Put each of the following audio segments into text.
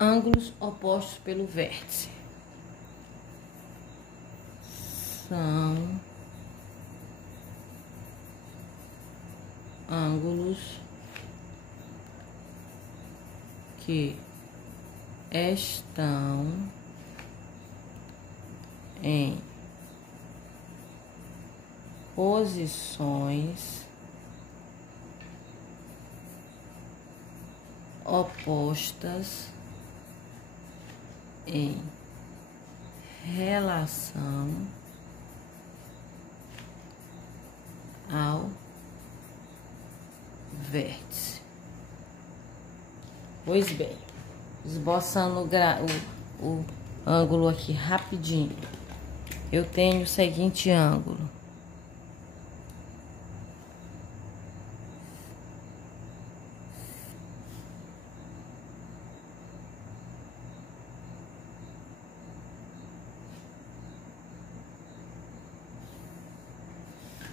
ângulos opostos pelo vértice. São ângulos que estão em posições opostas em relação ao vértice. Pois bem, esboçando o ângulo aqui rapidinho, eu tenho o seguinte ângulo.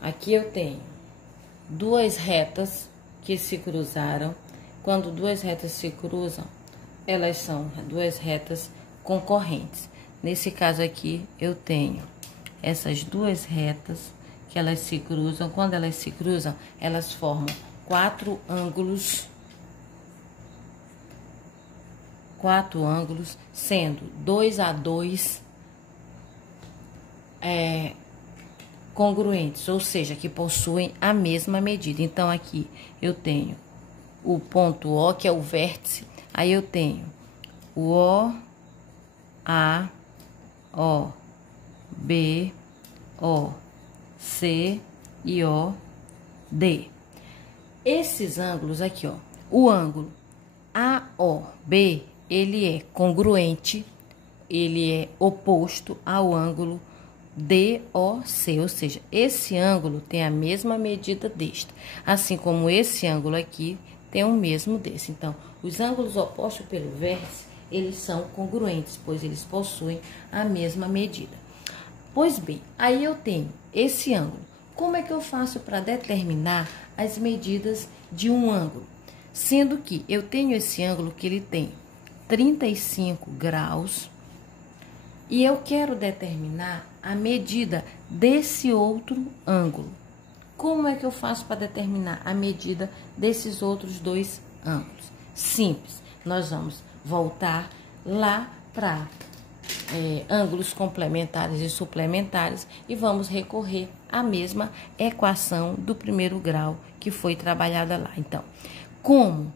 Aqui eu tenho duas retas que se cruzaram. Quando duas retas se cruzam, elas são duas retas concorrentes. Nesse caso aqui, eu tenho essas duas retas que elas se cruzam. Quando elas se cruzam, elas formam quatro ângulos, sendo 2 a 2 congruentes, ou seja, que possuem a mesma medida. Então, aqui eu tenho o ponto O, que é o vértice, aí eu tenho o O, A, O, B, O, C e O, D. Esses ângulos aqui, ó, o ângulo AOB, ele é congruente, ele é oposto ao ângulo DOC, ou seja, esse ângulo tem a mesma medida deste, assim como esse ângulo aqui tem o mesmo desse. Então, os ângulos opostos pelo vértice, eles são congruentes, pois eles possuem a mesma medida. Pois bem, aí eu tenho esse ângulo. Como é que eu faço para determinar as medidas de um ângulo? Sendo que eu tenho esse ângulo que ele tem 35 graus, e eu quero determinar a medida desse outro ângulo. Como é que eu faço para determinar a medida desses outros dois ângulos? Simples, nós vamos voltar lá para ângulos complementares e suplementares e vamos recorrer à mesma equação do primeiro grau que foi trabalhada lá. Então, como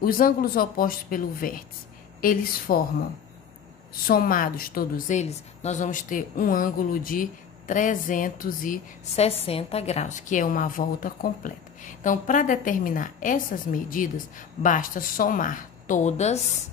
os ângulos opostos pelo vértice, eles formam, somados todos eles, nós vamos ter um ângulo de 360 graus, que é uma volta completa. Então, para determinar essas medidas, basta somar todas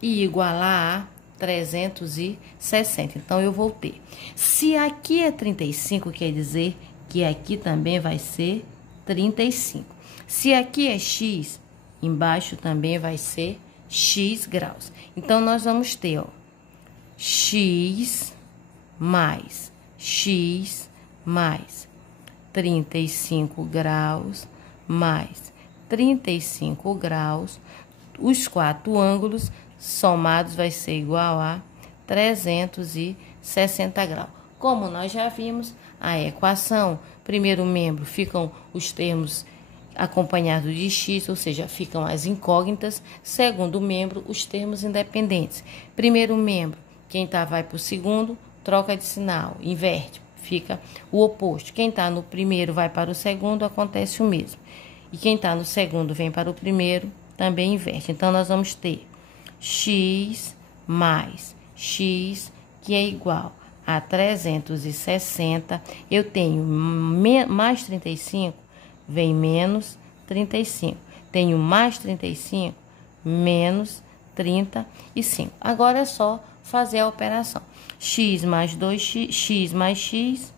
e igualar a 360. Então, eu vou ter. Se aqui é 35, quer dizer que aqui também vai ser 35. Se aqui é x, embaixo também vai ser x graus. Então, nós vamos ter, ó, x mais 35 graus mais 35 graus, os quatro ângulos somados vai ser igual a 360 graus. Como nós já vimos, a equação, primeiro membro, ficam os termos acompanhados de x, ou seja, ficam as incógnitas. Segundo membro, os termos independentes. Primeiro membro, quem vai para o segundo, troca de sinal, inverte, fica o oposto. Quem está no primeiro vai para o segundo, acontece o mesmo. E quem está no segundo vem para o primeiro, também inverte. Então, nós vamos ter x mais x, que é igual a 360. Eu tenho mais 35, vem menos 35. Tenho mais 35, menos 35. Agora é só fazer a operação. X mais 2x, x mais x,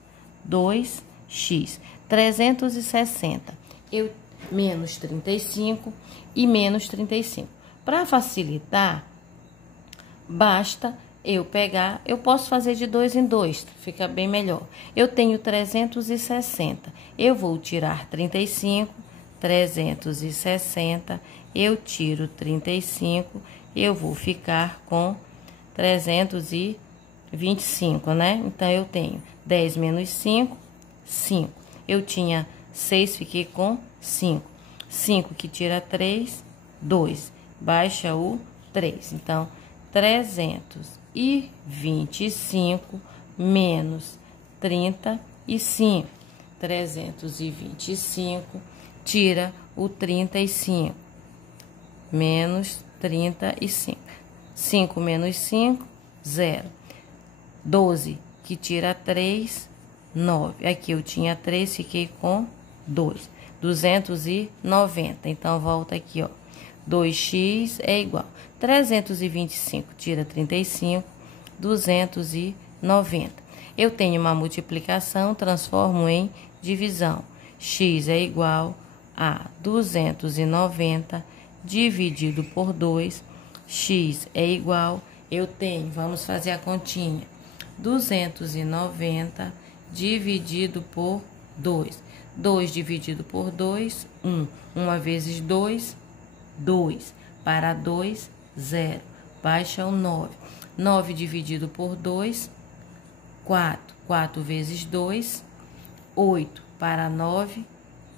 2x. 360. Eu menos 35 e menos 35. Para facilitar, basta eu pegar, eu posso fazer de 2 em 2, fica bem melhor. Eu tenho 360. Eu vou tirar 35 360, eu tiro 35, eu vou ficar com 325, né? Então, eu tenho 10 menos 5, 5. Eu tinha 6, fiquei com 5. 5 que tira 3, 2. Baixa o 3. Então, 325 menos 35. 325 tira o 35. Menos 35. 5 menos 5, 0. 12 que tira 3, 9. Aqui eu tinha 3, fiquei com 2. 290. Então, volta aqui, ó. 2x é igual. 325 tira 35, 290. Eu tenho uma multiplicação, transformo em divisão. X é igual a 290 dividido por 2. X é igual, eu tenho, vamos fazer a continha. 290 dividido por 2. 2 dividido por 2, 1. 1 vezes 2, 2. Para 2, 0. Baixa o 9. 9 dividido por 2, 4. 4 vezes 2, 8. Para 9,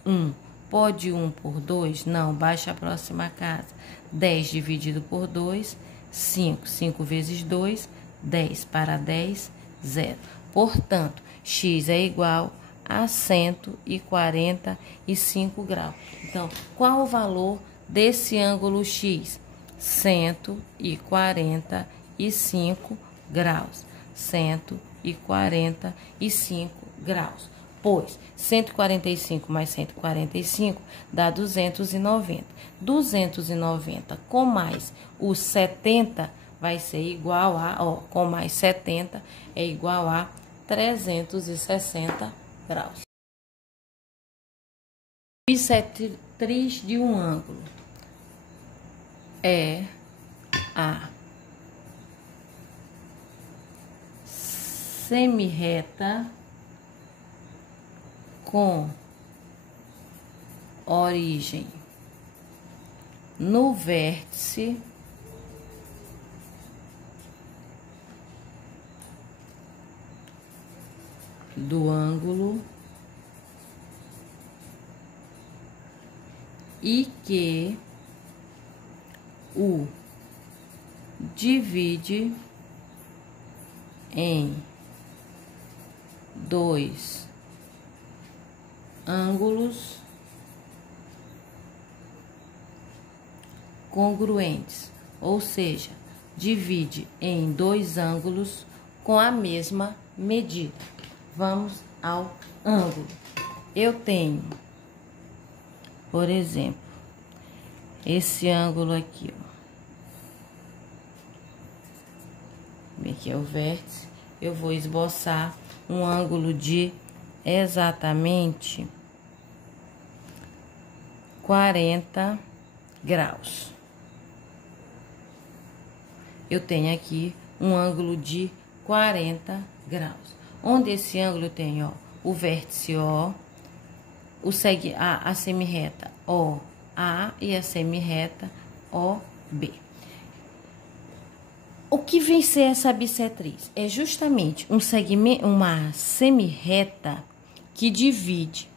1. Pode 1 por 2? Não, baixa a próxima casa. 10 dividido por 2, 5. 5 vezes 2, 10. Para 10, 0. Portanto, x é igual a 145 graus. Então, qual o valor desse ângulo X? 145 graus. 145 graus. Pois, 145 mais 145 dá 290. 290 com mais os 70 vai ser igual a, ó, com mais 70 é igual a 360 graus. Bissetriz de um ângulo é a semirreta com origem no vértice do ângulo e que o divide em dois ângulos congruentes, ou seja, divide em dois ângulos com a mesma medida. Vamos ao ângulo. Eu tenho, por exemplo, esse ângulo aqui, ó. Aqui é o vértice. Eu vou esboçar um ângulo de exatamente 40 graus. Eu tenho aqui um ângulo de 40 graus. Onde esse ângulo eu tenho, ó, o vértice O, a semirreta OA e a semirreta OB. O que vem ser essa bissetriz? É justamente um segmento, uma semirreta que divide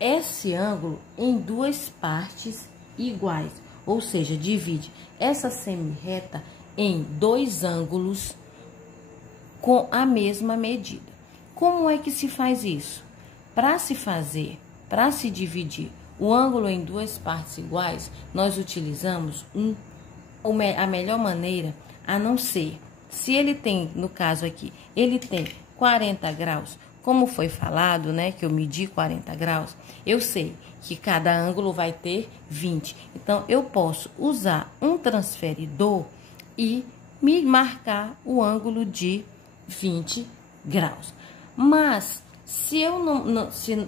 esse ângulo em duas partes iguais, ou seja, divide essa semirreta em dois ângulos com a mesma medida. Como é que se faz isso? Para se dividir o ângulo em duas partes iguais, nós utilizamos a melhor maneira, a não ser, se ele tem, no caso aqui, ele tem 40 graus, como foi falado, né, que eu medi 40 graus, eu sei que cada ângulo vai ter 20. Então, eu posso usar um transferidor e me marcar o ângulo de 20 graus. Mas, se eu se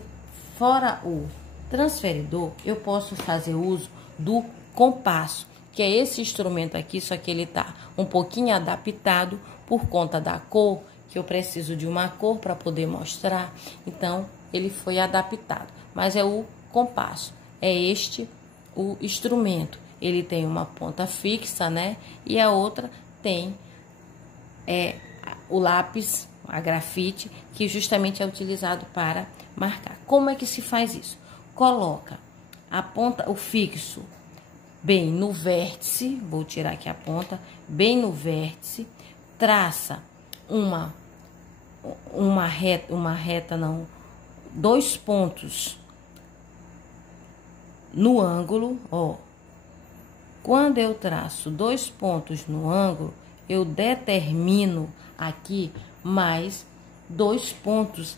fora o transferidor, eu posso fazer uso do compasso, que é esse instrumento aqui, só que ele tá um pouquinho adaptado por conta da cor, que eu preciso de uma cor para poder mostrar. Então, ele foi adaptado, mas é o compasso. é este o instrumento. Ele tem uma ponta fixa, né? E a outra tem o lápis, a grafite, que justamente é utilizado para marcar. Como é que se faz isso? Coloca a ponta, o fixo, bem no vértice, vou tirar aqui a ponta, bem no vértice, traça uma reta não, 2 pontos no ângulo, ó. Quando eu traço 2 pontos no ângulo, eu determino aqui mais 2 pontos,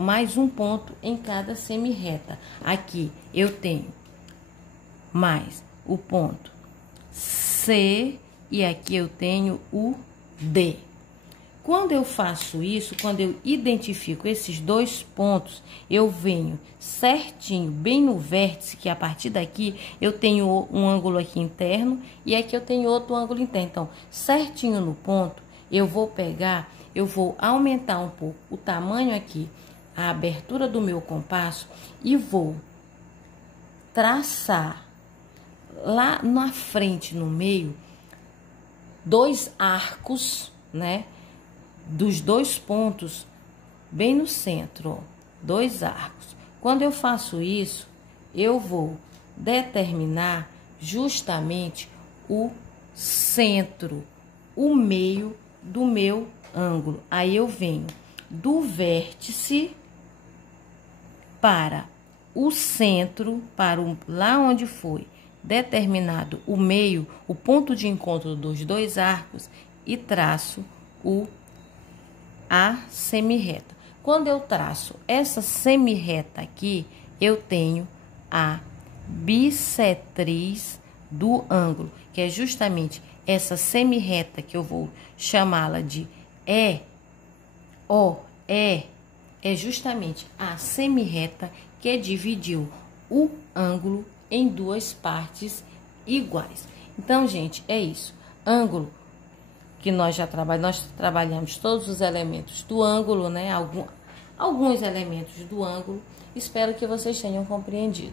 mais um ponto em cada semi-reta. Aqui eu tenho mais o ponto C e aqui eu tenho o D. Quando eu faço isso, quando eu identifico esses 2 pontos, eu venho certinho, bem no vértice, que a partir daqui eu tenho um ângulo aqui interno e aqui eu tenho outro ângulo interno. Então, certinho no ponto, eu vou pegar, eu vou aumentar um pouco o tamanho aqui, a abertura do meu compasso e vou traçar lá na frente, no meio, 2 arcos, né? Dos 2 pontos bem no centro, ó, 2 arcos. Quando eu faço isso, eu vou determinar justamente o centro, o meio do meu ângulo. Aí eu venho do vértice para o centro, para lá onde foi determinado o meio, o ponto de encontro dos 2 arcos, e traço a semi-reta. Quando eu traço essa semi-reta aqui, eu tenho a bissetriz do ângulo, que é justamente essa semi-reta que eu vou chamá-la de é justamente a semi-reta que dividiu o ângulo em 2 partes iguais. Então, gente, é isso. Ângulo que nós trabalhamos todos os elementos do ângulo, né? Alguns elementos do ângulo. Espero que vocês tenham compreendido.